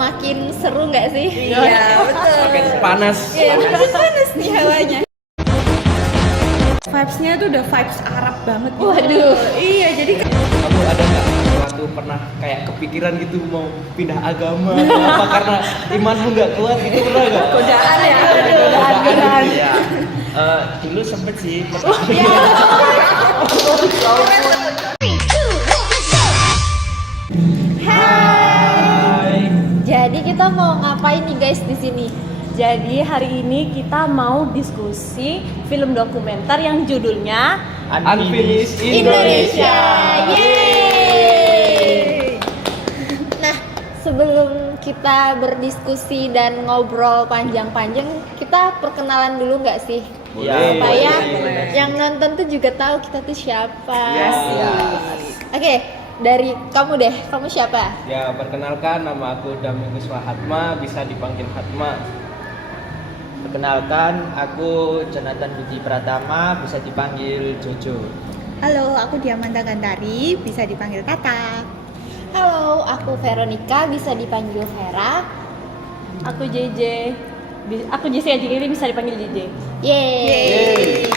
semakin seru nggak sih? Iya, betul. Makin panas. Iya, makin panas nih hawanya. Vibes-nya tuh udah vibes Arab banget gitu. Waduh. Iya, jadi Kamu ada nggak suatu pernah kayak kepikiran gitu mau pindah agama apa karena imanmu nggak kuat gitu, pernah nggak? godaan ya. Godaan. Iya. Dulu sempet sih. Hai. Jadi kita mau ngapain nih guys di sini? Jadi hari ini kita mau diskusi film dokumenter yang judulnya Unfinished Indonesia. Yeay. Nah, sebelum kita berdiskusi dan ngobrol panjang-panjang, kita perkenalan dulu nggak sih? Boleh. Supaya boleh. yang nonton tuh juga tahu kita tuh siapa. Yes. Oke, dari kamu deh. Kamu siapa? Ya, perkenalkan nama aku Damikus Wahatma, bisa dipanggil Hatma. Perkenalkan, aku Jonathan Budi Pratama, bisa dipanggil Jojo. Halo, aku Diamanda Gantari, bisa dipanggil Tata. Halo, aku Veronica, bisa dipanggil Vera. aku JJ. Aku Jessica Jingiri, bisa dipanggil JJ. Yeay.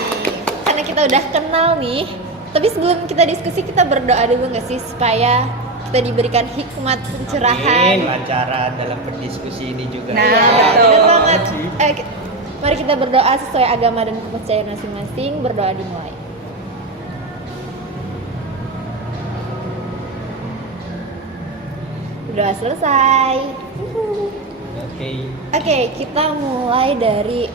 Karena kita udah kenal nih. Tapi sebelum kita diskusi, kita berdoa dulu nggak sih supaya kita diberikan hikmat pencerahan. Lancaran dalam berdiskusi ini juga. Nah, Iya, betul. bener banget. Mari kita berdoa sesuai agama dan kepercayaan masing-masing. Berdoa dimulai. Berdoa selesai. Oke. Oke, kita mulai dari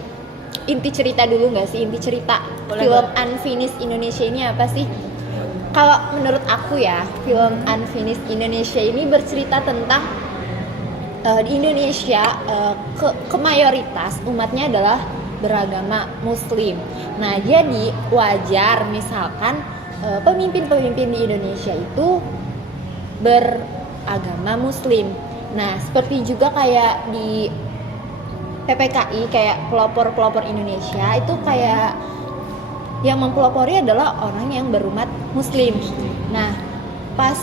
inti cerita dulu nggak sih? Inti cerita Boleh, film Unfinished Indonesia ini apa sih? Kalau menurut aku ya, film Unfinished Indonesia ini bercerita tentang di Indonesia kemayoritas umatnya adalah beragama Muslim. Nah, jadi wajar misalkan pemimpin-pemimpin di Indonesia itu beragama Muslim. Nah, seperti juga kayak di PPKI, kayak pelopor-pelopor Indonesia itu kayak yang mempelopori adalah orang yang berumat Muslim. Nah, pas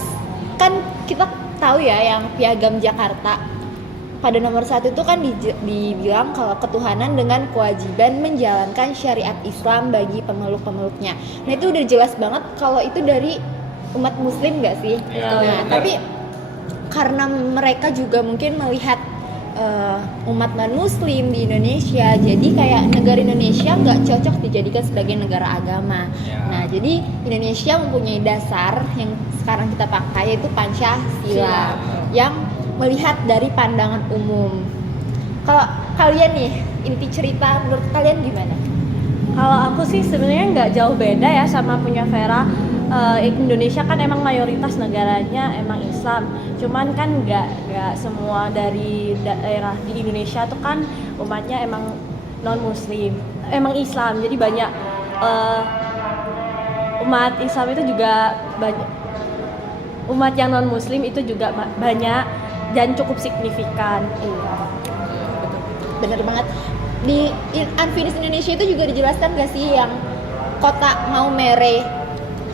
kan kita tahu ya yang Piagam Jakarta pada nomor 1 itu kan dibilang kalau ketuhanan dengan kewajiban menjalankan syariat Islam bagi pemeluk-pemeluknya. Nah, itu udah jelas banget kalau itu dari umat Muslim nggak sih? Ya, Nah, benar. tapi karena mereka juga mungkin melihat umat non-Muslim di Indonesia, jadi kayak negara Indonesia nggak cocok dijadikan sebagai negara agama. Ya. Nah, jadi Indonesia mempunyai dasar yang sekarang kita pakai yaitu Pancasila yang melihat dari pandangan umum. Kalau kalian nih, inti cerita menurut kalian gimana? Kalau aku sih sebenarnya nggak jauh beda ya sama punya Vera. Indonesia kan emang mayoritas negaranya emang Islam, cuman kan nggak semua dari daerah di Indonesia tuh kan umatnya emang non Muslim, emang Islam. Jadi banyak umat Islam itu juga banyak, umat yang non Muslim itu juga banyak dan cukup signifikan. Bener banget. Di Unfinished Indonesia itu juga dijelaskan gak sih yang kota Maumere,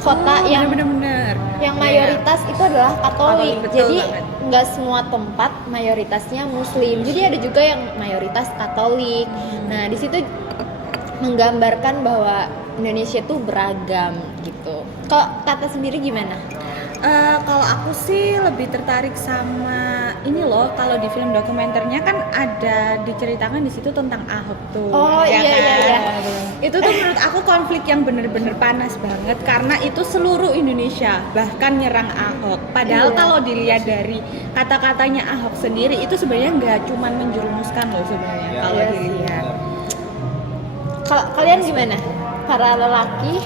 kota yang bener-bener yang mayoritas itu adalah Katolik. Betul Jadi banget. nggak semua tempat mayoritasnya Muslim. Jadi ada juga yang mayoritas Katolik. Nah, di situ menggambarkan bahwa Indonesia tuh beragam gitu. Kalau Tata sendiri gimana? Kalau aku sih lebih tertarik sama ini loh, kalau di film dokumenternya kan ada diceritakan di situ tentang Ahok tuh. Oh, ya iya, kan? iya, iya. Itu tuh menurut aku konflik yang bener-bener panas banget karena itu seluruh Indonesia bahkan nyerang Ahok. Padahal Iya. kalau dilihat dari kata-katanya Ahok sendiri itu sebenarnya nggak cuma menjerumuskan loh sebenarnya Ya, kalau iya sih. dilihat. Kalau kalian gimana? Para lelaki,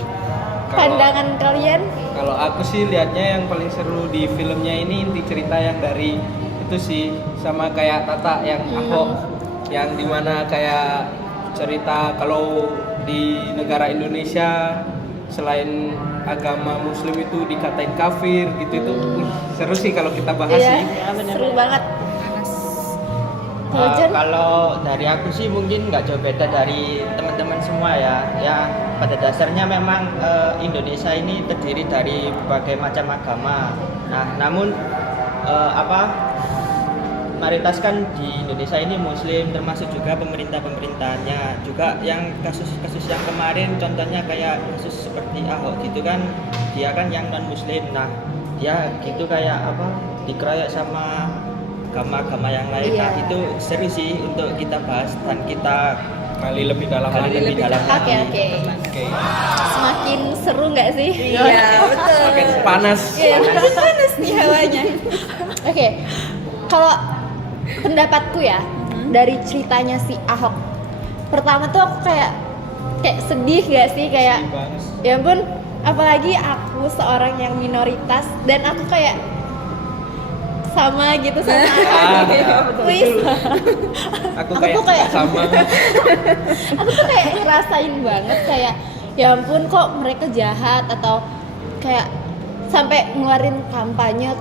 pandangan kalian? Kalau aku sih lihatnya yang paling seru di filmnya ini inti cerita yang dari itu sih, sama kayak Tata yang Ahok, yang dimana kayak cerita kalau di negara Indonesia selain agama Muslim itu dikatain kafir gitu. Itu seru sih kalau kita bahas Iya, sih. seru banget. Panas. Kalau Jon? Kalau dari aku sih mungkin nggak jauh beda dari teman-teman semua ya. Ya pada dasarnya memang Indonesia ini terdiri dari berbagai macam agama. Nah, namun mayoritas kan di Indonesia ini Muslim, termasuk juga pemerintahannya juga yang kasus-kasus yang kemarin contohnya kayak kasus seperti Ahok gitu kan, dia kan yang non Muslim, nah dia gitu kayak apa dikeroyok sama agama-agama yang lain. Nah, itu seru sih untuk kita bahas dan kita Kali lebih dalam lebih dalam Oke, lagi. oke. Oke. Semakin seru nggak sih? Iya, betul. Makin panas. Iya, panas nih hawanya. Oke, kalau pendapatku ya dari ceritanya si Ahok, pertama tuh aku kayak sedih gak sih, kayak Sedih banget. ya ampun, apalagi aku seorang yang minoritas dan aku kayak sama gitu sama please. Aku Aku kayak kayak- sama. Aku tuh kayak ngerasain banget kayak ya ampun kok mereka jahat, atau kayak sampai ngeluarin kampanye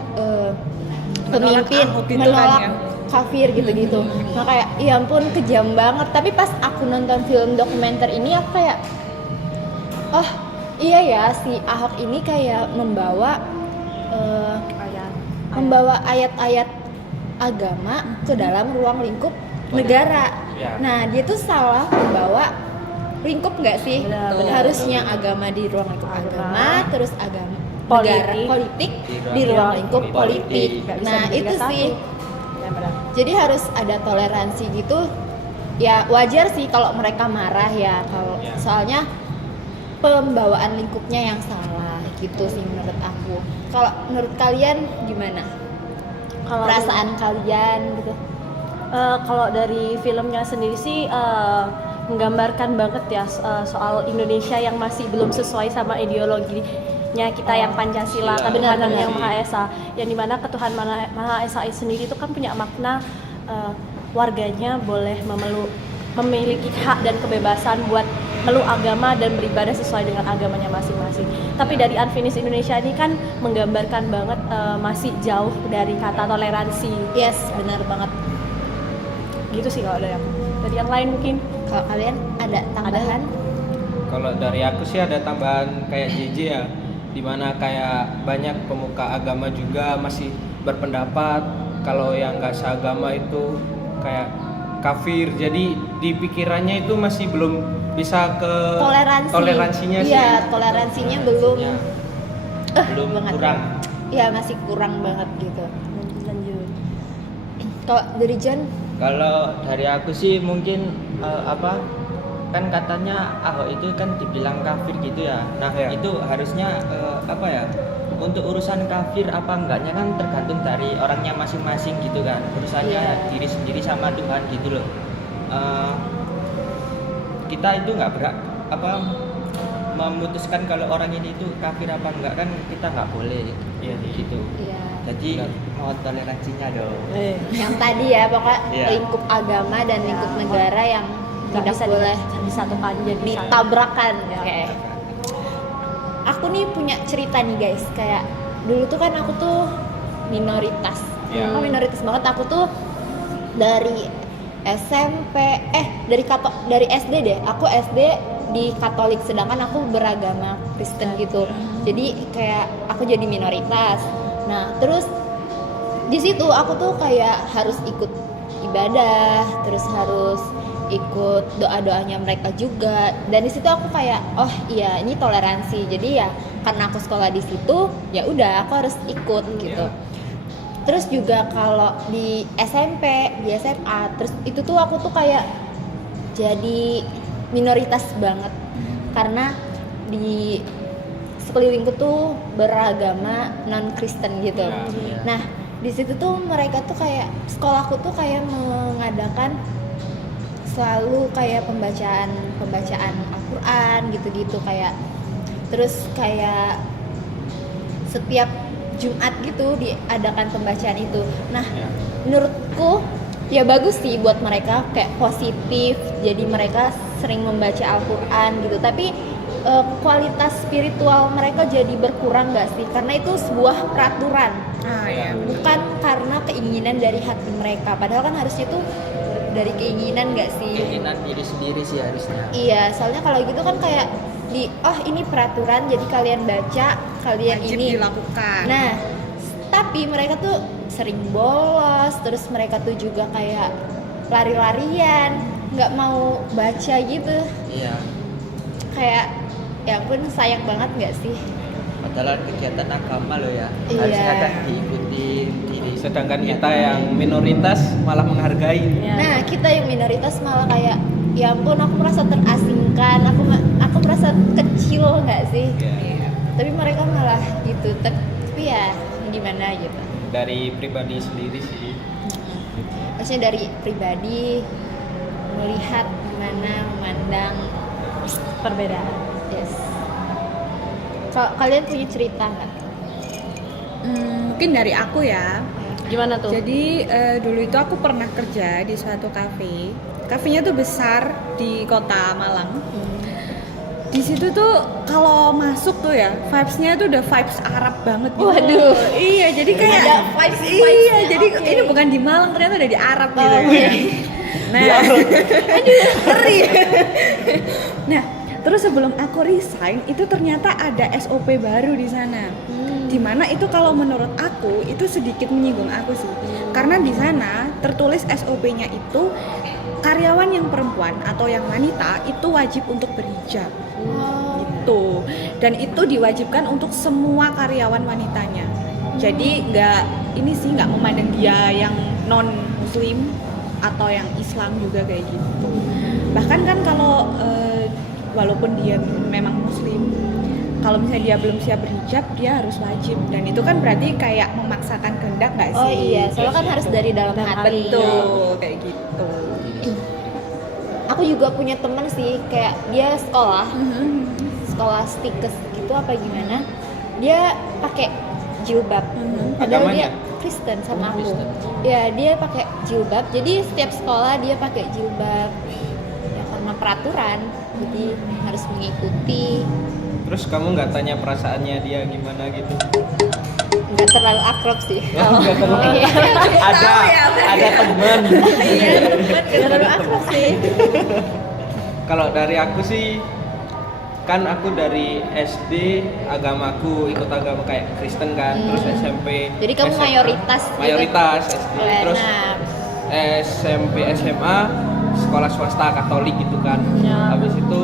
Menolak pemimpin Ahok gitu menolak kan ya. kafir gitu-gitu. Nah kayak ya ampun kejam banget. Tapi pas aku nonton film dokumenter ini aku kayak oh iya ya, si Ahok ini kayak membawa ayat-ayat agama ke dalam ruang lingkup negara. Ya. Nah dia tuh salah membawa lingkup nggak sih? Benar, benar. Harusnya agama di ruang lingkup agama, terus agama Politik. negara politik di Di ruang ruang lingkup politik. politik. Nggak bisa Nah dijadikan itu satu. sih. Ya, benar. Jadi harus ada toleransi gitu. Ya wajar sih kalau mereka marah ya, kalau Ya. soalnya pembawaan lingkupnya yang salah gitu sih menurut aku. Kalau menurut kalian gimana? Kalau Perasaan kalian gitu? Kalau dari filmnya sendiri sih menggambarkan banget ya soal Indonesia yang masih belum sesuai sama ideologinya kita yang Pancasila, Gila. ketuhanan Benar-benar yang sih. Maha Esa, yang dimana ketuhanan Maha Esa sendiri itu kan punya makna warganya boleh memiliki hak dan kebebasan buat meluk agama dan beribadah sesuai dengan agamanya masing-masing. Tapi dari Unfinished Indonesia ini kan menggambarkan banget masih jauh dari kata toleransi. Yes, benar banget. Gitu sih kalau dari yang lain mungkin. Kalau kalian ada tambahan? Kalau dari aku sih ada tambahan kayak JJ ya, dimana kayak banyak pemuka agama juga masih berpendapat kalau yang nggak seagama itu kayak kafir. Jadi di pikirannya itu masih belum bisa ke toleransinya sih. Iya, toleransinya belum Ya, belum banget. kurang. Iya, masih kurang banget gitu. Lanjut. Kalau dari John, Kalau dari aku sih mungkin kan katanya Ahok itu kan dibilang kafir gitu ya. Nah Ya. itu harusnya untuk urusan kafir apa enggaknya kan tergantung dari orangnya masing-masing gitu kan. Urusannya Iya. diri sendiri sama Tuhan gitu loh. Kita itu nggak memutuskan kalau orang ini itu kafir apa enggak, kan kita nggak boleh Iya sih. gitu. iya. Jadi Benar. mohon toleransinya dong. Yang tadi ya, pokoknya Iya. lingkup agama dan lingkup negara yang Nggak tidak bisa boleh disatukan jadi satu. ditabrakan. Ya. Oke. Aku nih punya cerita nih guys, kayak dulu tuh kan aku tuh minoritas. Iya. Aku minoritas banget. Aku tuh dari SMP, dari SD deh. Aku SD di Katolik, sedangkan aku beragama Kristen gitu. Jadi kayak aku jadi minoritas. Nah, terus di situ aku tuh kayak harus ikut ibadah, terus harus ikut doa-doanya mereka juga. Dan di situ aku kayak, oh iya ini toleransi. Jadi ya karena aku sekolah di situ, ya udah aku harus ikut gitu. Terus juga kalau di SMP, di SMA, terus itu tuh aku tuh kayak jadi minoritas banget karena di sekelilingku tuh beragama non Kristen gitu. Ya. Nah di situ tuh mereka tuh kayak sekolahku tuh kayak mengadakan selalu kayak pembacaan Al-Quran gitu-gitu, kayak terus kayak setiap Jumat gitu diadakan pembacaan itu. Nah Ya. menurutku ya bagus sih buat mereka, kayak positif, jadi mereka sering membaca Al-Quran gitu, tapi kualitas spiritual mereka jadi berkurang gak sih? Karena itu sebuah peraturan, Iya. bukan karena keinginan dari hati mereka, padahal kan harusnya tuh dari keinginan gak sih? Keinginan diri sendiri sih harusnya. Iya, soalnya kalau gitu kan kayak ini peraturan, jadi kalian baca, kalian Wajib ini. dilakukan. Nah, tapi mereka tuh sering bolos, terus mereka tuh juga kayak lari-larian, nggak mau baca gitu. Iya. Kayak ya ampun, sayang banget nggak sih? Padahal kegiatan agama loh ya. Iya. Harusnya kan diikuti diri. Sedangkan kita yang minoritas malah menghargai. Ya. Nah, kita yang minoritas malah kayak ya ampun, aku merasa terasingkan, aku merasa kecil nggak sih? Ya. Tapi mereka malah gitu. Tapi ya gimana gitu. Dari pribadi sendiri sih. Maksudnya dari pribadi melihat gimana memandang. Perbedaan. Yes. Kalau kalian punya cerita nggak? Mungkin dari aku ya. Gimana tuh? Jadi dulu itu aku pernah kerja di suatu kafe. Kafenya tuh besar di kota Malang. Di situ tuh kalau masuk tuh ya, vibes-nya tuh udah vibes Arab banget gitu. Waduh. Iya, jadi kayak Ada vibes. Iya, jadi Oke. ini bukan di Malang, ternyata udah di Arab gitu Oh, ya. iya. Nah, ngeri. Nah, terus sebelum aku resign, itu ternyata ada SOP baru di sana. Dimana itu kalau menurut aku itu sedikit menyinggung aku sih, karena di sana tertulis SOP-nya itu karyawan yang perempuan atau yang wanita itu wajib untuk berhijab gitu, dan itu diwajibkan untuk semua karyawan wanitanya. Jadi nggak memandang dia yang non muslim atau yang Islam juga kayak gitu. Bahkan kan kalau walaupun dia memang muslim, kalau misalnya dia belum siap berhijab, dia harus wajib, dan itu kan berarti kayak memaksakan kehendak nggak sih? Oh iya, soalnya kan harus dari dalam hati. Betul, kayak gitu. Aku juga punya temen sih, kayak dia sekolah stikes gitu apa gimana, dia pakai jilbab. Padahal Agamanya? dia Kristen sama Oh, aku. Kristen. Ya dia pakai jilbab, jadi setiap sekolah dia pakai jilbab. Ya karena peraturan, jadi harus mengikuti. Terus kamu nggak tanya perasaannya dia gimana gitu? Nggak terlalu akrab sih. Nggak terlalu. Iya. Ada teman. Iya, nggak terlalu akrab sih. Kalau dari aku sih, kan aku dari SD agamaku ikut agama kayak Kristen kan, terus SMP. Jadi kamu SMA, mayoritas gitu? mayoritas SD, terus Nah, SMP SMA sekolah swasta Katolik gitu kan. Ya. Habis itu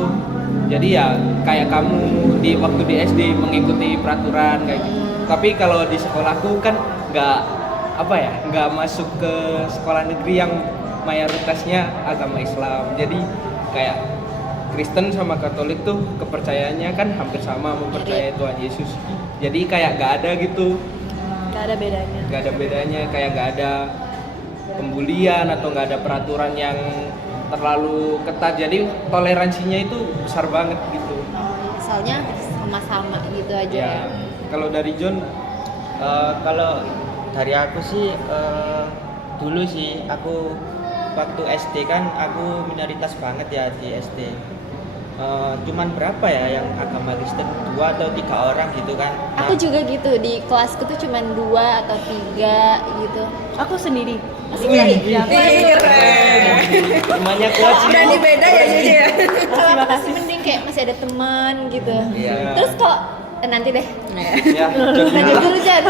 jadi ya kayak kamu di waktu di SD mengikuti peraturan kayak gitu. Tapi kalau di sekolahku kan nggak masuk ke sekolah negeri yang mayoritasnya agama Islam. Jadi kayak Kristen sama Katolik tuh kepercayaannya kan hampir sama, mempercayai Tuhan Yesus. Jadi kayak nggak ada gitu, Gak ada bedanya. nggak ada bedanya, kayak nggak ada pembulian atau nggak ada peraturan yang terlalu ketat. Jadi toleransinya itu besar banget gitu. soalnya sama-sama gitu aja. Ya, kalau dari John, Kalau dari aku sih dulu sih aku waktu SD kan aku minoritas banget ya di SD. Cuman berapa ya yang agama Kristen, 2 atau 3 orang gitu kan. Nah, Aku juga gitu, di kelasku tuh cuma 2 atau 3 gitu. Aku sendiri. Sendiri? Ya, semuanya kuat sih. Berani beda ya jadi ya. Kalau aku sih mending kayak masih ada teman gitu. Iya. Terus kok nanti deh. ya John Lanjut dulu Jan.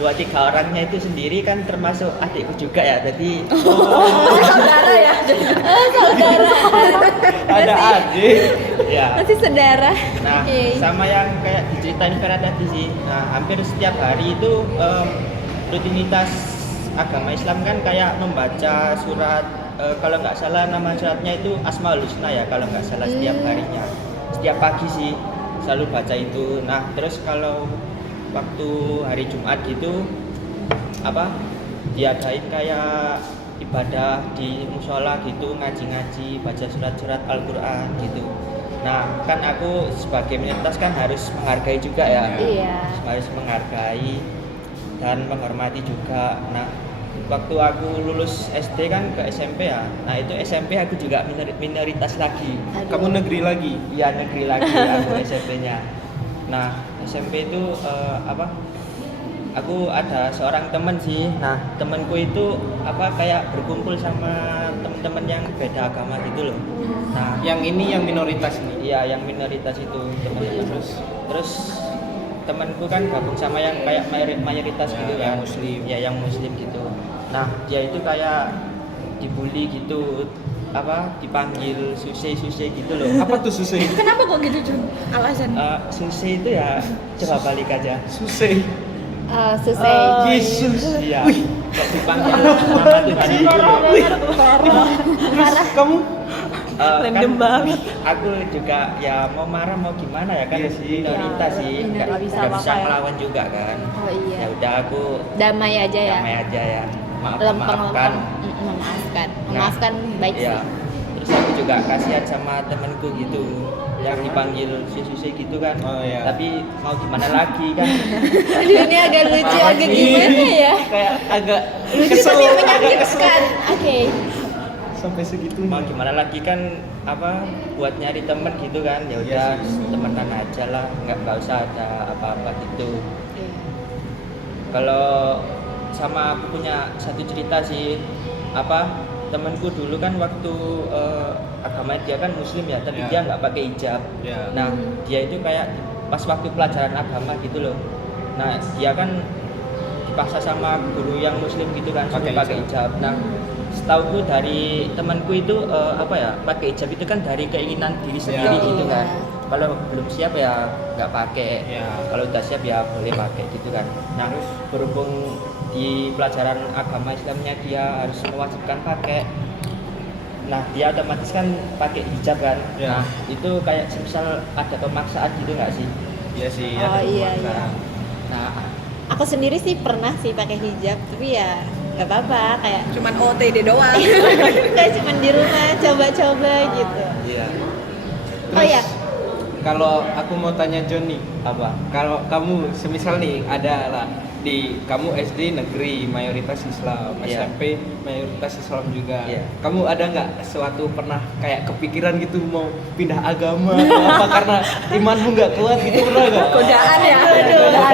2-3 orangnya itu sendiri kan termasuk adikku juga ya. Jadi Saudara ya. Saudara. ada adik. ya. Masih saudara. Nah, Oke. sama yang kayak diceritain Vera tadi sih. Nah, hampir setiap hari itu rutinitas agama Islam kan kayak membaca surat, kalau nggak salah nama suratnya itu Asmaul Husna ya, kalau nggak salah setiap harinya. Setiap pagi sih selalu baca itu. Nah, terus kalau waktu hari Jumat gitu diadain kayak ibadah di musola gitu, ngaji-ngaji, baca surat-surat Al-Qur'an gitu. Nah, kan aku sebagai minoritas kan harus menghargai juga ya. Iya. Harus menghargai dan menghormati juga. Nah, waktu aku lulus SD kan ke SMP ya. Nah, itu SMP aku juga minoritas lagi. Aduh. Kamu negeri lagi. Iya, negeri lagi aku SMP-nya. Nah, SMP itu aku ada seorang teman sih. Nah, temanku itu kayak berkumpul sama teman-teman yang beda agama gitu loh. Nah, Yang ini yang minoritas nih. iya yang minoritas itu teman-teman. Terus temanku kan gabung sama yang kayak mayoritas Ya, gitu yang kan. muslim. Ya yang muslim gitu. Nah dia itu kayak dibully gitu, apa dipanggil susai gitu loh. Apa tuh susah? Kenapa kok gitu Jun? Alasan? Susai itu ya coba balik aja. Susah. Susah. Yesus. Iya. Kok dipanggil nama Tuhan itu loh. Terus kamu Random banget. Aku juga ya mau marah mau gimana ya kan Iya sih. minoritas sih, Nggak bisa nggak bisa apa-apa ya. melawan juga kan. Oh iya. Ya udah aku Damai aja ya. damai aja ya. Lempeng-lempeng. Maafkan. Memaafkan. Nah, Memaafkan baik Iya. sih. Terus aku juga kasihan sama temenku gitu yang dipanggil si gitu kan. Oh, iya. Tapi mau gimana lagi kan? Aduh ini agak lucu, agak gimana ya? kayak agak Lucu kesel, tapi agak menyakitkan. Oke. sampai segitu. Mau gimana lagi kan apa buat nyari temen gitu kan. Ya udah Iya sih. temenan aja lah, nggak usah ada apa-apa gitu. Kalau sama aku punya satu cerita sih, apa temanku dulu kan waktu agama dia kan muslim ya, tapi Ya. dia nggak pakai hijab. Ya. Nah dia itu kayak pas waktu pelajaran agama gitu loh. Nah dia kan dipaksa sama guru yang muslim gitu kan Pakai pakai hijab. Nah setauku dari temanku itu apa ya pakai hijab itu kan dari keinginan diri sendiri Ya. gitu kan. Iya. Kalau belum siap ya nggak pakai. Ya. Kalau udah siap ya boleh pakai gitu kan. Nah berhubung di pelajaran agama Islamnya dia harus mewajibkan pakai. Nah dia otomatis kan pakai hijab kan. Ya. Nah itu kayak misal ada pemaksaan gitu nggak sih? Iya sih. Oh, ada iya, pemaksaan. Nah Aku sendiri sih pernah sih pakai hijab, tapi ya nggak apa-apa kayak Cuman OTD doang. kayak cuman di rumah coba-coba gitu. iya Oh ya, Kalau aku mau tanya John nih, apa? kalau kamu semisal nih ada lah di kamu SD negeri mayoritas Islam, Iya. SMP mayoritas Islam juga. Iya. Kamu ada nggak suatu pernah kayak kepikiran gitu mau pindah agama atau apa karena imanmu nggak kuat gitu pernah nggak? Godaan ya.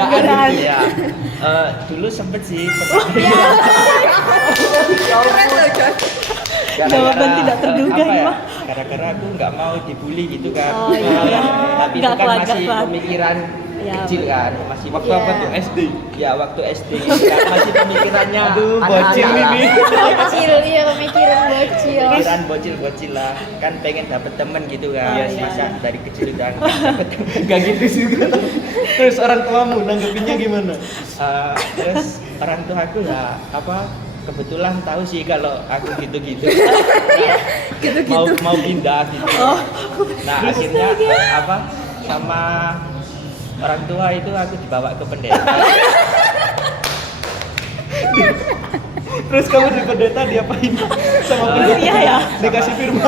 Godaan. Iya. Dulu sempet sih. Keren loh Jun. Jawaban tidak terduga, apa ya? Mah. Gara-gara aku nggak mau dibully gitu kan. Oh, iya. Tapi Nggak itu kan kuat, masih nggak kuat. pemikiran Iya, kecil kan, masih Waktu Iya. apa tuh SD? Ya waktu SD kan masih pemikirannya Aduh, anak-anak bocil lah. ini. bocil ya pemikiran bocil. Pemikiran bocil lah, kan pengen dapet temen gitu kan. Iya, Masa dari kecil udah nggak dapet temen. Gak gitu juga. Terus orang tuamu nanggepinnya gimana? Terus orang tua aku ya apa kebetulan tahu sih kalau aku gitu-gitu. Nah, mau pindah gitu. Nah akhirnya apa sama orang tua itu aku dibawa ke pendeta. Terus kamu di pendeta diapain sama pendeta? Iya ya. Dikasih firman.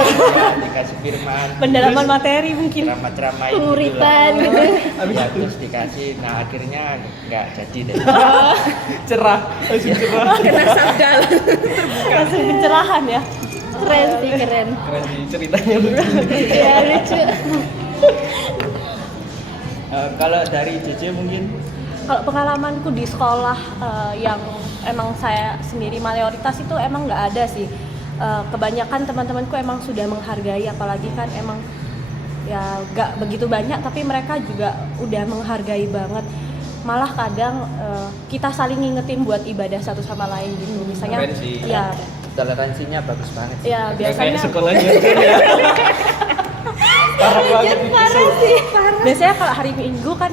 Dikasih firman. Pendalaman materi mungkin. Ceramah-ceramah Penguritan gitu. Ya, terus dikasih. Nah akhirnya nggak jadi deh. Cerah, langsung cerah. Kena sandal. Langsung pencerahan ya. Keren sih, keren. Keren sih ceritanya lucu. Ya lucu. Kalau dari JJ mungkin Kalau pengalamanku di sekolah yang emang saya sendiri mayoritas itu emang nggak ada sih. Kebanyakan teman-temanku emang sudah menghargai, apalagi kan emang ya nggak begitu banyak, tapi mereka juga udah menghargai banget. Malah kadang kita saling ngingetin buat ibadah satu sama lain gitu. Misalnya, Keren sih. ya, toleransinya bagus banget. ya Kayak biasanya. sekolahnya ya. Parah banget itu. Biasanya kalau hari Minggu kan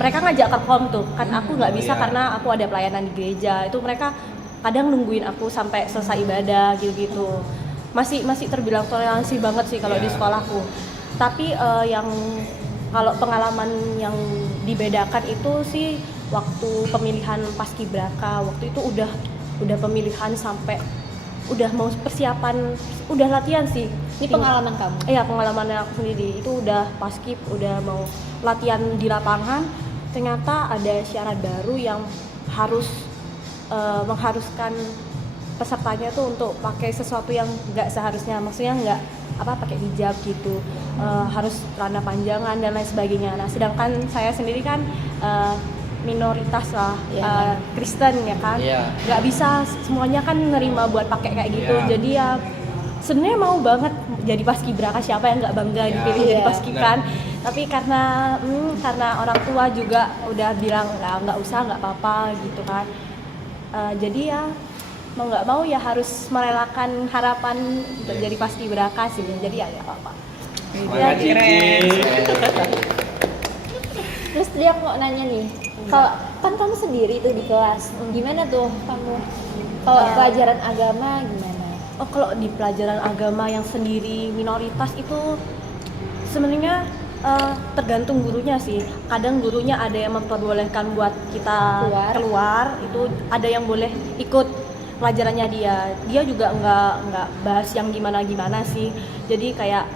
mereka ngajak ke kom tuh, kan aku nggak bisa Iya. karena aku ada pelayanan di gereja. Itu mereka kadang nungguin aku sampai selesai ibadah gitu-gitu. Masih terbilang toleransi banget sih kalau Iya. di sekolahku. Tapi yang kalau pengalaman yang dibedakan itu sih waktu pemilihan paskibraka. Waktu itu udah pemilihan sampai udah mau persiapan, udah latihan sih. Ini pengalaman kamu. Iya, pengalaman aku sendiri itu udah paskib, udah mau latihan di lapangan, ternyata ada syarat baru yang harus mengharuskan pesertanya tuh untuk pakai sesuatu yang nggak seharusnya, maksudnya nggak pakai hijab gitu, harus celana panjangan dan lain sebagainya. Nah, sedangkan saya sendiri kan minoritas lah, Iya. Kristen ya kan, Iya. nggak bisa semuanya kan nerima buat pakai kayak gitu. Iya. Jadi ya sebenarnya mau banget jadi paskibraka, siapa yang nggak bangga Iya. dipilih jadi Iya. paskikan. Tapi karena orang tua juga udah bilang nggak usah, nggak apa-apa gitu kan. Jadi ya mau nggak mau ya harus merelakan harapan untuk jadi paskibraka sih. Jadi ya nggak apa-apa. Semangat Cici. Terus dia mau nanya nih, kalau kan kamu sendiri tuh di kelas, gimana tuh kamu? Kalau pelajaran agama gimana? Oh, kalau di pelajaran agama yang sendiri minoritas itu sebenarnya tergantung gurunya sih. Kadang gurunya ada yang memperbolehkan buat kita keluar, itu ada yang boleh ikut pelajarannya dia. Dia juga nggak bahas yang gimana-gimana sih. Jadi kayak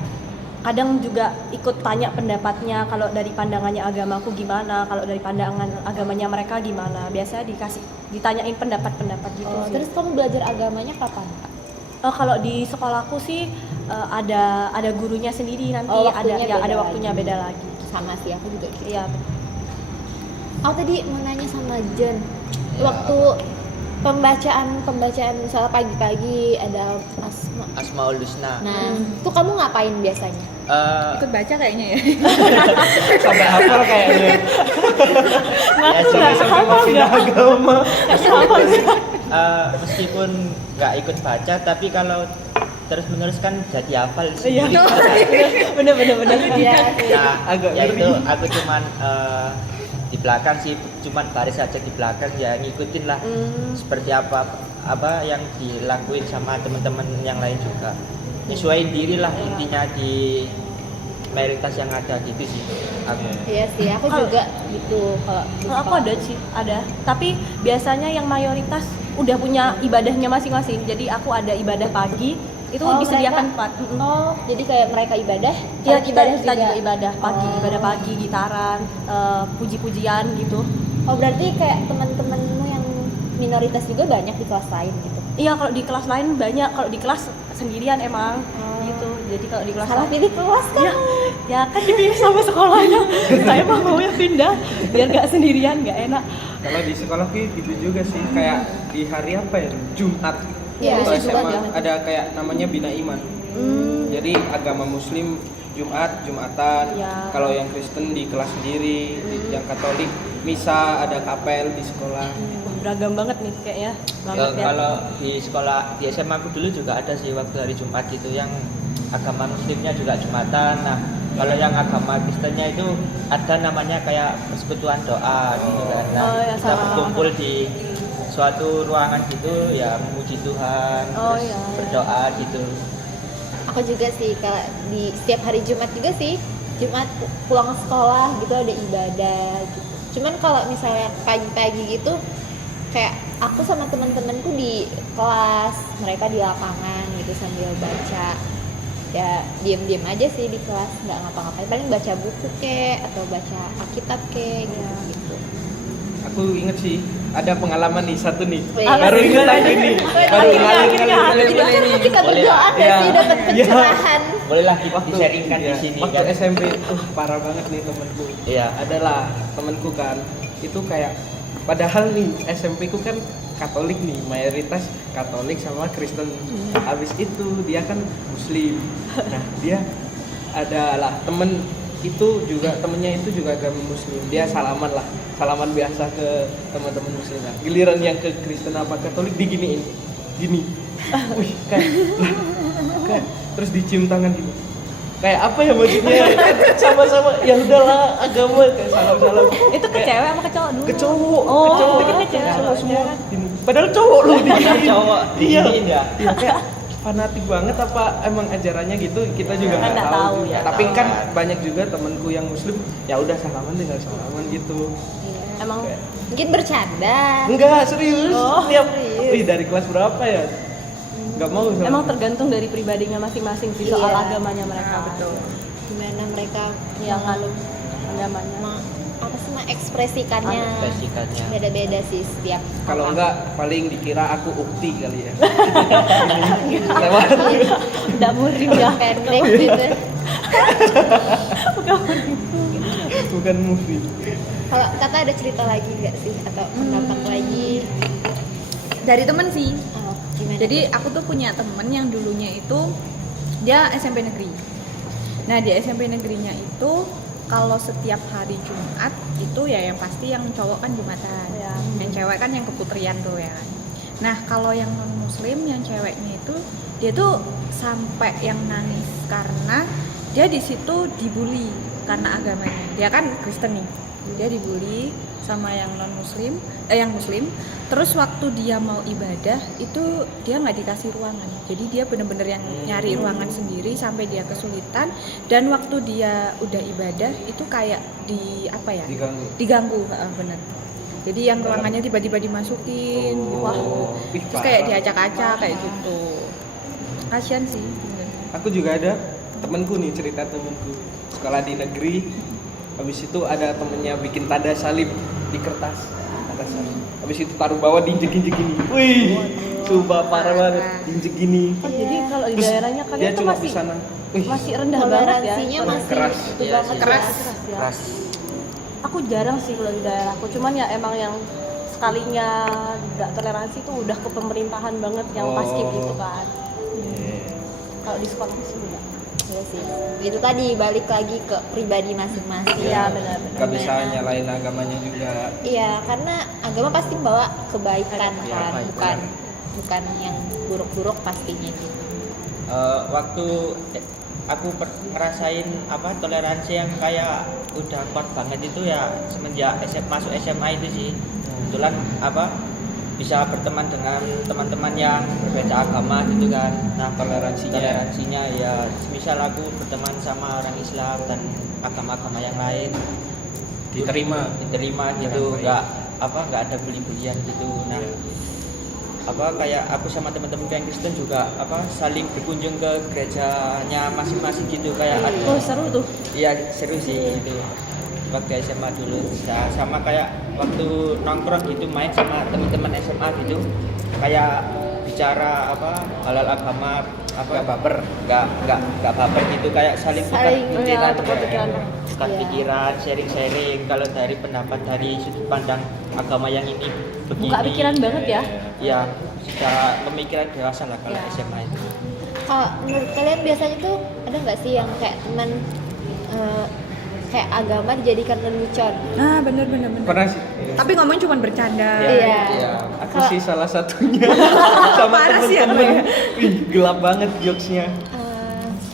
kadang juga ikut tanya pendapatnya, kalau dari pandangannya agamaku gimana, kalau dari pandangan agamanya mereka gimana. Biasanya ditanyain pendapat-pendapat gitu sih. Terus kamu belajar agamanya kapan? Kalau di sekolahku sih ada gurunya sendiri nanti, ada waktunya beda lagi. Sama sih aku juga gitu. Iya. Aku tadi mau nanya sama John, waktu pembacaan misalnya pagi-pagi ada Asmaul Husna. Nah, itu kamu ngapain biasanya? Ikut baca kayaknya ya. Sampai hafal kayaknya. Ya, Sampai pindah agama. meskipun nggak ikut baca, tapi kalau terus menerus kan jadi hafal sih. Iya. Bener. Iya. Nah, Agak ya ngeri. itu aku cuman di belakang sih, cuman baris aja di belakang ya, ngikutin lah seperti apa yang dilakuin sama teman-teman yang lain juga. Nyesuaiin diri lah intinya di mayoritas yang ada gitu sih aku. Iya sih, aku juga gitu kalau di Kalau aku sekolah. ada. Tapi biasanya yang mayoritas udah punya ibadahnya masing-masing. Jadi aku ada ibadah pagi, itu disediakan jadi kayak mereka ibadah, ya kalian kita juga ibadah pagi, gitaran, puji-pujian gitu. Oh, berarti kayak teman-temanmu yang minoritas juga banyak di kelas lain gitu. Iya, kalau di kelas lain banyak, kalau di kelas sendirian emang gitu. Jadi kalau di kelas Salah lain pilih kelas kan? ya kan dipilih sama sekolahnya. Saya mau ya pindah biar nggak sendirian, nggak enak. Kalau di sekolah gitu juga sih, kayak di hari apa ya? Jumat. Iya, Kalau biasanya Jumat, SMA Jumat. ada kayak namanya Bina Iman. Jadi agama Muslim Jumatan. Ya. Kalau yang Kristen di kelas sendiri, yang Katolik misa, ada kapel di sekolah. Beragam banget nih kayaknya. Banget ya. Kalau di sekolah di SMA aku dulu juga ada sih waktu hari Jumat gitu, yang agama Muslimnya juga Jumatan. Nah, kalau yang agama Kristennya itu ada namanya kayak persekutuan doa gitu kan. Nah, ya, kita sama. berkumpul di suatu ruangan gitu ya, memuji Tuhan, terus ya. berdoa gitu. Aku juga sih, kalau di setiap hari Jumat juga sih, Jumat pulang sekolah gitu ada ibadah gitu. Cuman kalau misalnya pagi-pagi gitu, kayak aku sama teman-temanku di kelas, mereka di lapangan gitu sambil baca. Ya diam-diam aja sih di kelas, nggak ngapa-ngapain, paling baca buku kek atau baca Alkitab kek gitu. Aku inget sih, ada pengalaman nih satu nih. Apa Baru sih? inget lagi nih. Baru ngalir Jadi kan kita Boleh. berdoa nggak Iya. sih dapat Iya. pencerahan. Bolehlah di-sharingkan di iya, sini waktu kan. SMP parah banget nih temenku. Iya. Adalah temenku kan, itu kayak padahal nih SMP ku kan Katolik nih, mayoritas Katolik sama Kristen. Habis itu dia kan Muslim. Nah, dia adalah temennya itu juga agama Muslim. Dia salaman biasa ke teman-teman Muslim. Nah, giliran yang ke Kristen apa Katolik diginiin, gini. Wih, kayak terus dicium tangan gitu. Kayak apa ya maksudnya? Kan sama-sama ya udahlah agama, kayak salam-salam. Itu ke cewek apa ke cowok dulu? Ke cowok, Oh, ke cowok. pikir ke cewek. Cowok semua. Gini. Padahal cowok loh Padahal diginiin. cowok Iya. diginiin ya. Iya, kayak fanatik banget apa emang ajarannya gitu, kita juga Kan nggak nggak tahu tahu juga. ya. Tapi Tahu kan kan. banyak juga temanku yang Muslim, ya udah salaman tinggal salaman gitu. Emang Mungkin bercanda. Enggak, serius. Oh, Tiap serius. Ih, dari kelas berapa ya? Enggak mau salaman. emang tergantung dari pribadinya masing-masing sih soal Iya. agamanya mereka. Betul. Gimana mereka Yang ngalung agamanya. apa sih mengekspresikannya. Ekspresikannya. Beda-beda sih setiap Kalau orang. enggak paling dikira aku ukti kali ya. Lewat. Nggak murim ya. Pendek gitu. Bukan movie. Kalau Tata ada cerita lagi nggak sih atau pendapat lagi? Dari temen sih. Oh, gimana? Jadi aku tuh punya temen yang dulunya itu dia SMP negeri. Nah di SMP negerinya itu kalau setiap hari Jumat itu ya yang pasti yang cowok kan Jumatan, Ya. yang cewek kan yang keputrian tuh ya kan. Nah kalau yang non muslim yang ceweknya itu dia tuh sampai yang nangis karena dia di situ dibully karena agamanya. Dia kan Kristen nih, dia dibully sama yang non muslim, yang muslim. Terus waktu dia mau ibadah itu dia nggak dikasih ruangan, jadi dia bener-bener yang nyari ruangan sendiri sampai dia kesulitan. Dan waktu dia udah ibadah itu kayak diganggu, bener. Jadi yang ruangannya tiba-tiba dimasukin, wah, terus kayak diacak-acak kayak gitu. Kasian sih. Bener. Aku juga ada temenku nih, cerita temenku sekolah di negeri. Habis itu ada temennya bikin tanda salib di kertas, tanda salib. Habis itu taruh bawah diinjek-injek gini. Wih, coba parah banget diinjek gini. Oh, jadi kalau di Terus daerahnya dia kalian tuh cuma masih di sana. Wih, masih rendah banget ya. toleransinya masih Keras. itu Iya banget sih. Keras. ya. Keras. Aku jarang sih kalau di daerahku, cuman ya emang yang sekalinya nggak toleransi tuh udah ke pemerintahan banget yang Oh. paskib gitu kan. Kalau di sekolah sih enggak. Iya sih, itu tadi balik lagi ke pribadi masing-masing. Iya, benar-benar. Gak bisa nyalain agamanya juga. Iya, karena agama pasti bawa kebaikan Iya, kan, baik, bukan yang buruk-buruk pastinya gitu. Waktu aku ngerasain toleransi yang kayak udah kuat banget itu ya semenjak masuk SMA itu sih. Kebetulan bisa berteman dengan teman-teman yang berbeda agama gitu kan. Nah, toleransinya ya semisal aku berteman sama orang Islam dan agama-agama yang lain Diterima. gitu, Baik. nggak ada bully-bulian gitu. Nah, kayak aku sama teman-teman yang Kristen juga saling berkunjung ke gerejanya masing-masing gitu kayak Oh, seru tuh. iya seru sih itu waktu SMA dulu. Nah, sama kayak waktu nongkrong gitu main sama teman-teman SMA gitu kayak bicara halal agama Gak baper. nggak baper gitu kayak saling tukar Saling, pikiran ya, tukar pikiran. tukar Iya. pikiran, sharing kalau dari pendapat dari sudut pandang agama yang ini begini. Buka pikiran banget ya. Ya, secara pemikiran dewasa lah kalau Ya. SMA itu. Kalau menurut kalian biasanya tuh ada nggak sih yang kayak teman kayak agama dijadikan lelucon? Nah bener. Pernah sih. Tapi ngomongin cuma bercanda. Iya. Iya. Aku sih salah satunya sama Parah sih ya, temen-temen. Ih, gelap banget jokesnya.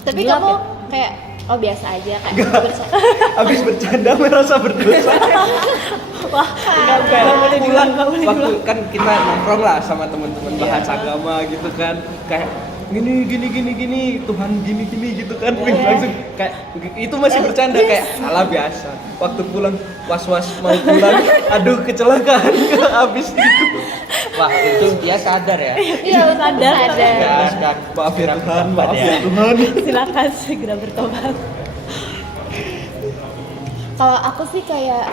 Tapi Gelap kamu ya? kayak biasa aja kayak Enggak. bercanda. Habis bercanda merasa berdosa. Wah, Kayak pulang waktu kan kita nongkrong lah sama teman-teman bahas agama gitu kan, kayak gini Tuhan gini gitu kan. Wih, langsung kayak itu masih bercanda kayak ala biasa. Waktu pulang was-was mau pulang, aduh kecelakaan habis gitu. Wah, itu dia sadar ya. Iya, Sadar. Dan Maaf ya Tuhan, maaf ya. ya Tuhan. silakan segera bertobat. Kalau aku sih kayak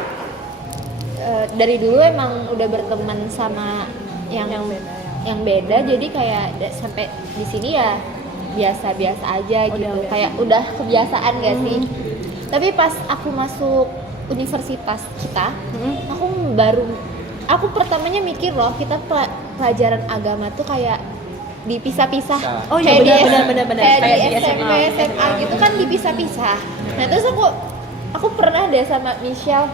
dari dulu emang udah berteman sama yang beda ya. yang beda, jadi kayak sampai di sini ya biasa-biasa aja gitu. biasa. Kayak udah kebiasaan gak sih? Tapi pas aku masuk universitas kita, aku pertamanya mikir loh, kita pelajaran agama tuh kayak dipisah-pisah. Nah. Oh iya, Kayak benar. Kayak Kayak di di SMP, SMA gitu kan dipisah-pisah. Nah, terus aku pernah deh sama Michelle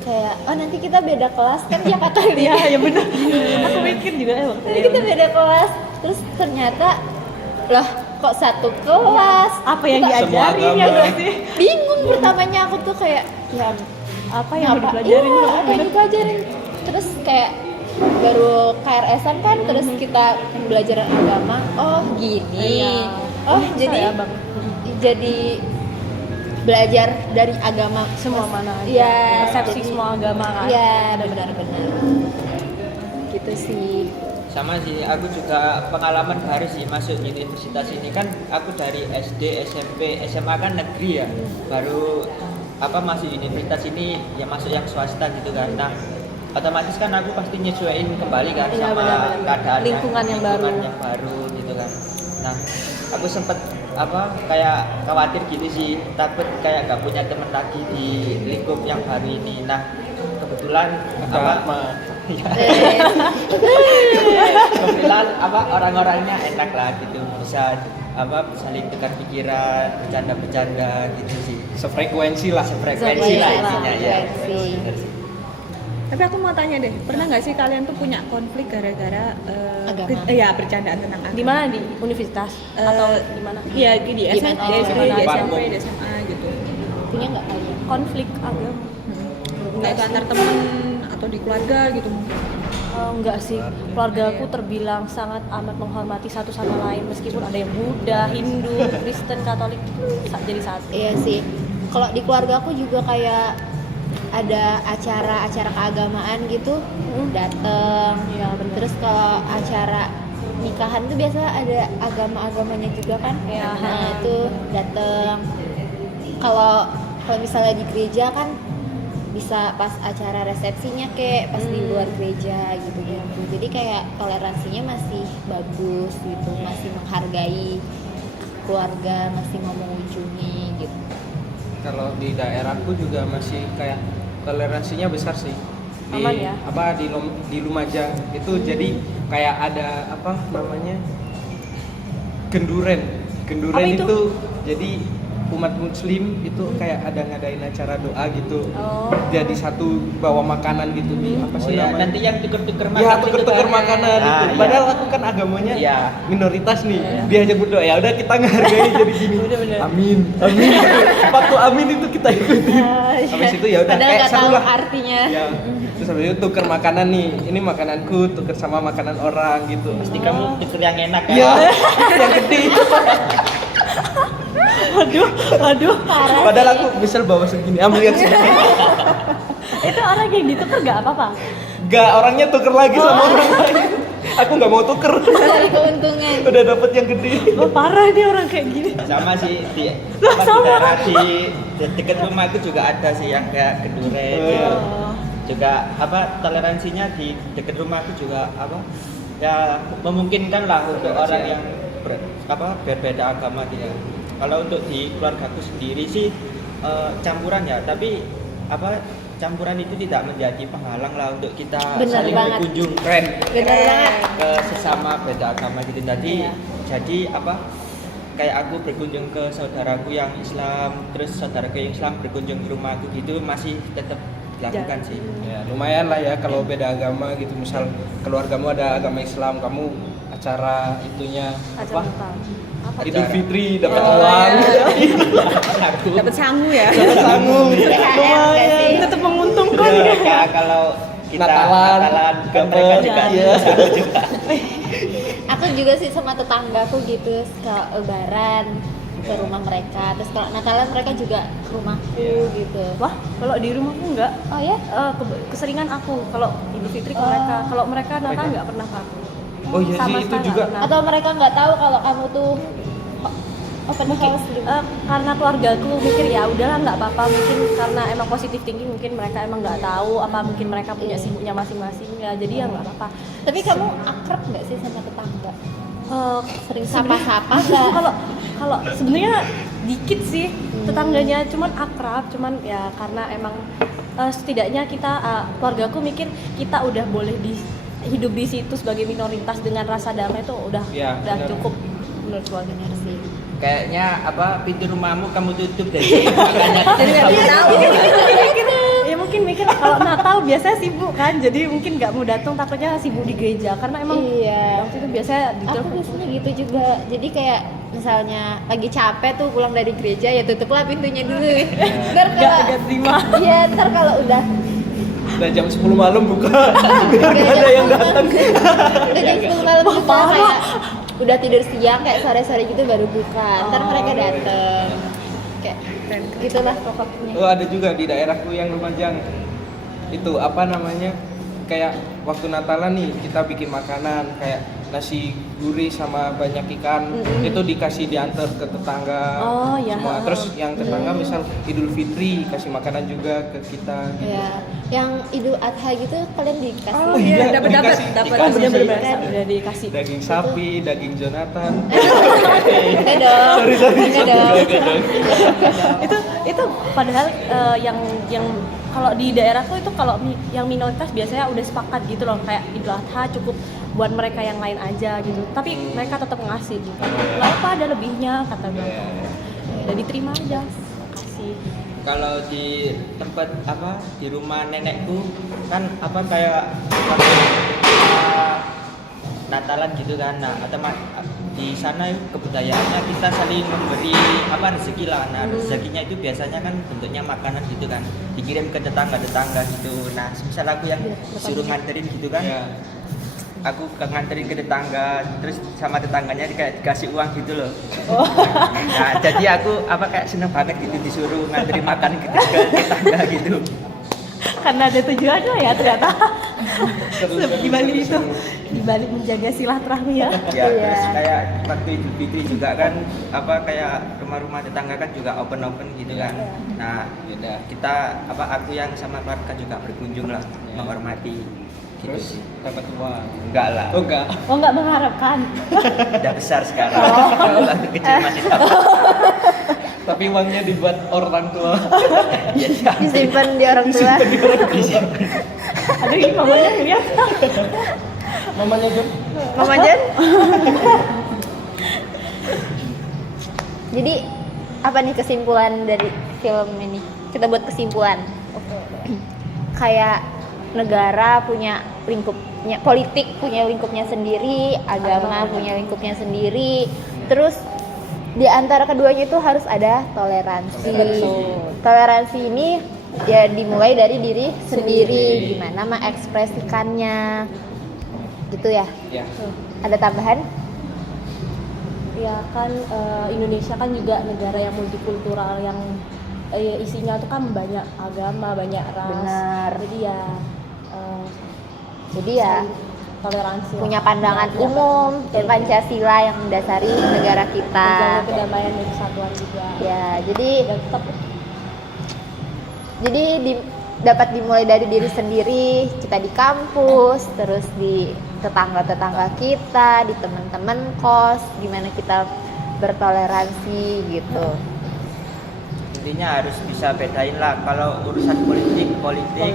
kayak nanti kita beda kelas kan dia kata dia. Iya, benar. Aku mikir juga emang. Nanti kita beda kelas. Terus ternyata loh kok satu kelas? Apa yang Kita- diajarin Semua ya agama. nggak sih? Bingung pertamanya aku tuh kayak ya Apa yang apa dipelajarin? iya, apa yang dipelajarin. Terus kayak baru KRS-an kan, terus kita belajar agama. Oh gini. Iya. Oh Bisa jadi ya, Bang? jadi belajar dari agama Semua mana aja. Iya, Persepsi jadi- semua agama kan. Iya, benar. Gitu sih. Sama sih, aku juga pengalaman baru sih masuk universitas ini kan. Aku dari SD, SMP, SMA kan negeri ya. Baru masuk universitas ini ya masuk yang swasta gitu kan. Nah, otomatis kan aku pasti nyesuaiin kembali kan Iya, sama benar-benar. keadaan Lingkungan yang baru. gitu kan. Nah, aku sempet kayak khawatir gitu sih, takut kayak gak punya teman lagi di lingkup yang baru ini. Nah, kebetulan kebetulan orang-orangnya enak lah gitu, bisa saling tukar pikiran, bercanda-bercanda gitu sih. Sefrekuensi lah. Frekuensi lah intinya ya. Frekuensi. Bener sih. Tapi aku mau tanya deh, pernah nggak sih kalian tuh punya konflik gara-gara Agama. ya bercandaan tentang agama? Di mana, di universitas atau di mana? Iya, di SMP, Gimana? di SD, Oh, di gimana? SMP, di SMA gitu. Punya nggak kalian? Konflik agama. Nggak itu antar temen atau di keluarga gitu mungkin. Enggak sih, keluarga aku terbilang sangat amat menghormati satu sama lain meskipun ada yang Buddha, Hindu, Kristen, Katolik jadi satu. Iya sih. Kalau di keluarga aku juga kayak ada acara-acara keagamaan gitu dateng. Iya, bener. Terus kalau acara nikahan tuh biasa ada agama-agamanya juga kan. Iya. Nah itu dateng. Kalau misalnya di gereja kan bisa pas acara resepsinya kayak pas di luar gereja gitu. Jadi kayak toleransinya masih bagus gitu, masih menghargai keluarga, masih mau mengunjungi gitu. Kalau di daerahku juga masih kayak toleransinya besar sih. Aman ya? Di Lumajang itu jadi kayak ada apa namanya? Genduren Apa itu? itu jadi umat muslim itu kayak ada ngadain acara doa gitu. Oh. Jadi satu bawa makanan gitu nih. Apa sih ya, namanya? nanti yang tuker-tuker makan Ya itu tuker-tuker kan. makanan Nah, itu. iya. Padahal aku kan agamanya Iya. minoritas nih. Dia ajak berdoa, ya udah kita ngehargai jadi gini. Bener-bener. Amin. Waktu amin itu kita ikutin. Habis itu ya udah Padahal kayak nggak seru tahu lah. artinya. Ya. Terus habis itu tuker makanan nih. Ini makananku tuker sama makanan orang gitu. Pasti kamu tuker yang enak kan. Iya. Yang gede. Waduh, parah. Padahal aku misal bawa segini, ambil yang segini. Itu orang yang ditukar nggak apa-apa. Gak, orangnya tuker lagi sama orang lain. Aku nggak mau tuker. Dari keuntungan. Udah dapet yang gede. Oh, parah dia orang kayak gini. Sama sih di Lah, apa, sama. daerah di dekat rumahku juga ada sih yang kayak genduren gitu. Oh. Juga apa toleransinya di dekat rumahku juga apa ya memungkinkan lah untuk orang yang berbeda agama gitu. Kalau untuk di keluargaku sendiri sih campuran ya, tapi apa campuran itu tidak menjadi penghalang lah untuk kita Bener saling banget. berkunjung Keren. Bener banget. ke sesama beda agama gitu. Iya. Jadi apa kayak aku berkunjung ke saudaraku yang Islam, terus saudaraku yang Islam berkunjung ke rumahku gitu masih tetap dilakukan sih. Ya, lumayan lah ya kalau beda agama gitu. Misal keluargamu ada agama Islam, kamu acara itunya Acara apa? apa? Idul Fitri dapat Oh, uang. Aku Dapat sangu ya. Dapat sangu. THR nggak sih? Tetap menguntungkan. ya kalau kita Natalan, ke mereka juga iya. sama juga. Aku juga sih sama tetanggaku gitu, kalau lebaran ke rumah mereka, terus kalau Natalan mereka juga ke rumahku gitu. Wah, kalau di rumahku enggak. Oh ya? Keseringan aku kalau Idul Fitri ke mereka. Kalau mereka Natal nggak pernah ke aku. Oh iya Sama sih itu sekali juga. nggak pernah. Atau mereka nggak tahu kalau kamu tuh open house gitu? Karena keluargaku mikir ya udahlah nggak apa-apa, mungkin karena emang positif tinggi, mungkin mereka emang nggak tahu apa mungkin mereka punya sibuknya masing-masing ya, jadi ya nggak apa-apa. Tapi kamu akrab nggak sih sama tetangga? Eh, Sering sebenarnya- sapa-sapa nggak? kalau sebenarnya dikit sih tetangganya, cuman akrab, cuman ya karena emang setidaknya kita keluargaku mikir kita udah boleh hidup di situ sebagai minoritas dengan rasa damai itu udah Ya, benar. cukup menurut keluarga. Benar sih. Kayaknya apa pintu rumahmu kamu tutup deh. Makanya Jadi nggak bisa tahu. Ya mungkin mikir kalau Natal biasanya sibuk kan, jadi mungkin nggak mau datang, takutnya sibuk di gereja karena emang Iya. waktu itu biasanya di Aku biasanya gitu juga. Jadi kayak misalnya lagi capek tuh pulang dari gereja ya tutuplah pintunya dulu. Ntar kalau nggak terima. Iya, ntar kalau udah Udah jam 10 malam buka. Biar Udah nggak ada jam yang 10 datang. udah jam 10 malam buka, kayak udah tidur siang kayak sore-sore gitu baru buka. Ntar mereka dateng. Kayak gitulah pokoknya. Oh ada juga di daerahku yang Lumajang. Itu apa namanya? Kayak waktu Natalan nih kita bikin makanan kayak nasi gurih sama banyak ikan. Itu dikasih diantar ke tetangga. Oh, ya. Semua. Terus yang tetangga misal Idul Fitri kasih makanan juga ke kita gitu. Ya, yang Idul Adha gitu kalian dikasih. Oh iya, dapat dikasih Udah sih. bener-bener udah dikasih. Daging sapi, daging Jonathan. Enggak dong. Enggak dong. itu padahal yang kalau di daerahku itu kalau yang minoritas biasanya udah sepakat gitu loh, kayak Idul Adha cukup buat mereka yang lain aja gitu. Tapi mereka tetap ngasih gitu. Kenapa ada lebihnya kata mereka. Udah diterima aja. Kasih. Kalau di tempat apa di rumah nenekku kan apa kayak waktu, Natalan gitu kan. Nah, di sana kebudayaannya kita saling memberi apa rezeki lah. Nah, rezekinya itu biasanya kan bentuknya makanan gitu kan. Dikirim ke tetangga-tetangga gitu. Nah, misal aku yang disuruh nganterin gitu kan. Iya. Aku nganterin ke tetangga, terus sama tetangganya kayak dikasih uang gitu loh. Nah, jadi aku apa kayak seneng banget gitu disuruh nganterin makan ke tetangga gitu. Karena ada tujuannya ya ternyata. Seru, Di balik itu, seru. di balik menjaga silaturahmi ya. Ya, Iya. terus kayak waktu Idul Fitri juga kan apa kayak rumah-rumah tetangga kan juga open gitu kan. Nah, Beda. kita apa aku yang sama keluarga juga berkunjung lah, Ya. menghormati gitu Terus sih. dapat uang. Enggak lah, Oh enggak. Oh nggak mengharapkan. udah besar sekarang. Waktu kecil masih dapat. Tapi uangnya dibuat orang tua. Iya, iya. Disimpan di orang tua. Aduh ini mamanya ngeliat. Mamanya Jun. Mama Jen. Jadi apa nih kesimpulan dari film ini? Kita buat kesimpulan. Kayak negara punya lingkupnya, politik punya lingkupnya sendiri, agama punya lingkupnya sendiri. Terus di antara keduanya itu harus ada toleransi. Toleransi ini ya dimulai dari diri sendiri, gimana mengekspresikannya. Gitu ya. Ya. Ada tambahan? Ya kan Indonesia kan juga negara yang multikultural yang isinya tuh kan banyak agama, banyak ras. Benar. Jadi ya Jadi ya toleransi. punya pandangan Ya, umum dan Pancasila yang mendasari negara kita. menjaga kedamaian dan kesatuan juga. Ya, jadi Dan tetap dapat dimulai dari diri sendiri, kita di kampus, terus di tetangga-tetangga kita, di teman-teman kos, gimana kita bertoleransi gitu. Intinya harus bisa bedain lah kalau urusan politik,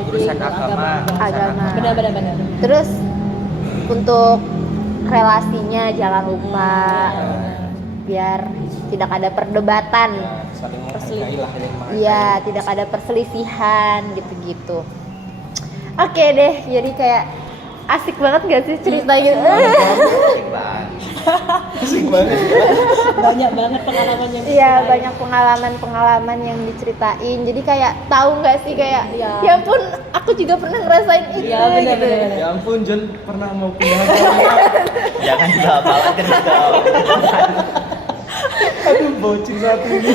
urusan agama, Agama. benar-benar. Terus untuk relasinya jangan lupa biar tidak ada perdebatan. Saling menghargai lah. Iya, tidak ada perselisihan gitu-gitu. Oke deh, jadi kayak asik banget gak sih ceritanya? Asik banget. Banyak banget pengalaman yang Iya, banyak pengalaman-pengalaman yang diceritain. Jadi kayak tahu nggak sih kayak, Iya. ya ampun, aku juga pernah ngerasain itu. Iya, benar-benar. Ya ampun, Jun pernah mau pindah. Jangan dibawa terus dong. Aduh, bocil satu ini.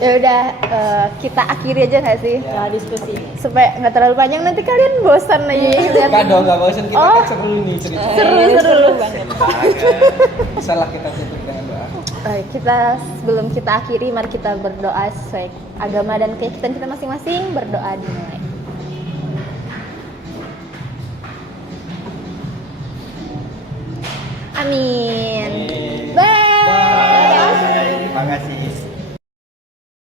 Ya udah, kita akhiri aja nggak sih? ya diskusi. Supaya nggak terlalu panjang, nanti kalian bosan lagi lihat. Enggak dong, enggak bosan, kita Oh. kan seru nih cerita. Seru. Salah kita tutup dengan doa. Sebelum kita akhiri, mari kita berdoa sesuai agama dan keyakinan kita masing-masing. Berdoa dimulai. Amin. Bye. Terima kasih.